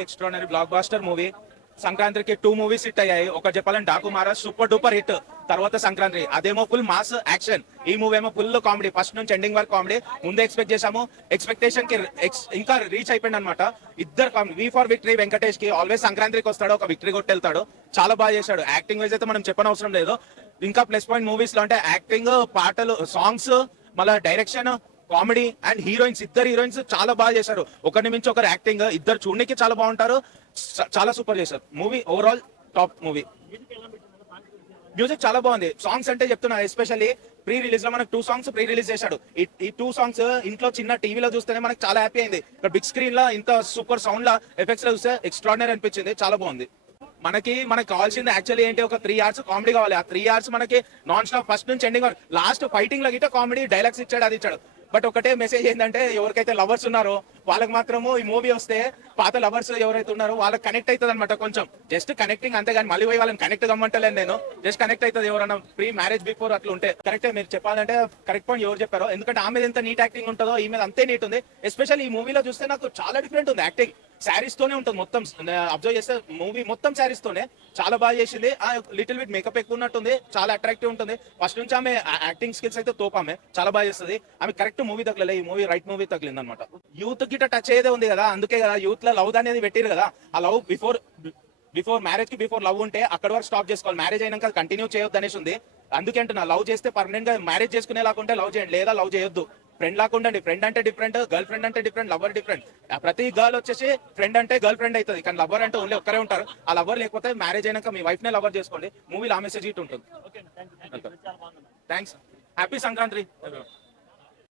Extraordinary black buster movie. సంక్రాంతికి 2 movies hit అయ్యాయి. ఒకటి చెప్పాలంటే Daaku Maharaaj super duper hit. తర్వాత సంక్రాంతి అదేమో ఫుల్ మాస్ యాక్షన్, ఈ మూవీ ఏమో ఫుల్ కామెడీ, ఫస్ట్ నుంచి ఎండింగ్ వరకు కామెడీ. ముందే ఎక్స్పెక్ట్ చేసాము, ఎక్స్పెక్టేషన్ కి ఇంకా రీచ్ అయిపోయింది అనమాట. ఇద్దరు comedy. V for victory Venkatesh కి ఆల్వేస్ సంక్రాంతికి వస్తాడు, ఒక విక్టరీ కొట్టెళ్తాడు. చాలా బాగా చేశాడు. యాక్టింగ్ వైజ్ అయితే మనం చెప్పనవసరం లేదు. ఇంకా ప్లస్ పాయింట్ మూవీస్ లో అంటే యాక్టింగ్, పాటలు, సాంగ్స్, మళ్ళీ డైరెక్షన్, కామెడీ అండ్ హీరోయిన్స్. ఇద్దరు హీరోయిన్స్ చాలా బాగా చేశారు. ఒకరి మించి ఒకరు యాక్టింగ్, ఇద్దరు చూడడానికి చాలా బాగుంటారు. చాలా సూపర్ చేశారు. Movie overall top movie. Music చాలా బాగుంది. సాంగ్స్ అంటే చెప్తున్నా, ఎస్పెషల్లీ ప్రీ రిలీజ్ లో మనకు 2 సాంగ్స్ ప్రీ రిలీజ్ చేశాడు. ఈ 2 సాంగ్స్ ఇంట్లో చిన్న టీవీలో చూస్తేనే మనకు చాలా హ్యాపీ అయింది. బిగ్ స్క్రీన్ లో ఇంత సూపర్ సౌండ్ లా ఎఫెక్ట్స్ లో చూస్తే ఎక్స్ట్రాడినరీ అనిపించింది. చాలా బాగుంది. మనకి కావాల్సింది యాక్చువల్లీ ఏంటి, ఒక 3 hours కామెడీ కావాలి. ఆ 3 hours మనకి నాన్ స్టాప్ ఫస్ట్ నుంచి ఎండింగ్ వరకు. లాస్ట్ ఫైటింగ్ లో గిట్ట కామెడీ డైలాగ్స్ ఇచ్చాడు, అది ఇచ్చాడు. బట్ ఒకటే మెసేజ్ ఏంటంటే, ఎవరికైతే లవర్స్ ఉన్నారో వాళ్ళకి మాత్రము ఈ మూవీ వస్తే పాత లవర్స్ ఎవరైతే ఉన్నారో వాళ్ళకి కనెక్ట్ అవుతుంది అనమాట. కొంచెం జస్ట్ కనెక్టింగ్ అంతే, కానీ మళ్ళీ పోయి వాళ్ళని కనెక్ట్ కమ్మంటలేను నేను. జస్ట్ కనెక్ట్ అవుతుంది. ఎవరైనా ప్రీ మ్యారేజ్ బిఫోర్ అట్లా ఉంటే కరెక్టే. మీరు చెప్పాలంటే కరెక్ట్ పాయింట్ ఎవరు చెప్పారో. ఎందుకంటే ఆమె ఎంత నీట్ యాక్టింగ్ ఉంటుందో ఈ మీద అంతే నీట్ ఉంది. ఎస్పెషల్లీ ఈ మూవీలో చూస్తే నాకు చాలా డిఫరెంట్ ఉంది యాక్టింగ్. శారీస్ తోనే ఉంటుంది మొత్తం. అబ్జర్వ్ చేస్తే మూవీ మొత్తం శారీస్ తోనే చాలా బాగా చేసింది. లిటిల్ బిట్ మేకప్ ఎక్కువ ఉన్నట్టుంది, చాలా అట్రాక్టివ్ ఉంటుంది. ఫస్ట్ నుంచి ఆమె యాక్టింగ్ స్కిల్స్ అయితే తోపు. ఆమె చాలా బాగా చేస్తుంది. ఆమె కరెక్ట్ మూవీ తగ్గలే, ఈ మూవీ రైట్ మూవీ తగిలింది అనమాట. యూత్ గిట్ట టచ్ అయ్యేదే ఉంది కదా, అందుకే కదా యూత్ లో లవ్ అనేది పెట్టారు కదా. ఆ లవ్ బిఫోర్ మ్యారేజ్ కి బిఫోర్ లవ్ ఉంటే అక్కడ వరకు స్టాప్ చేసుకోవాలి. మ్యారేజ్ అయినాక కంటిన్యూ చేయొద్దు అనేసి ఉంది. అందుకే అంటున్నా, లవ్ చేస్తే పర్మనెంట్ గా మ్యారేజ్ చేసుకునే లాకుంటే లవ్ చేయండి, లేదా లవ్ చేయొద్దు. ఫ్రెండ్ లాకుండా, ఫ్రెండ్ అంటే డిఫరెంట్, గర్ల్ ఫ్రెండ్ అంటే డిఫరెంట్, లవర్ డిఫరెంట్. ప్రతి గర్ల్ వచ్చేసి ఫ్రెండ్ అంటే గర్ల్ ఫ్రెండ్ అవుతుంది, కానీ లవర్ అంటే ఓన్లీ ఒక్కరే ఉంటారు. ఆ లవర్ లేకపోతే మ్యారేజ్ అయినాక మీ వైఫ్ నే లవర్ చేసుకోండి. మూవీలో ఆ మెసేజ్ ఇటు ఉంటుంది. థ్యాంక్స్. హ్యాపీ సంక్రాంతి.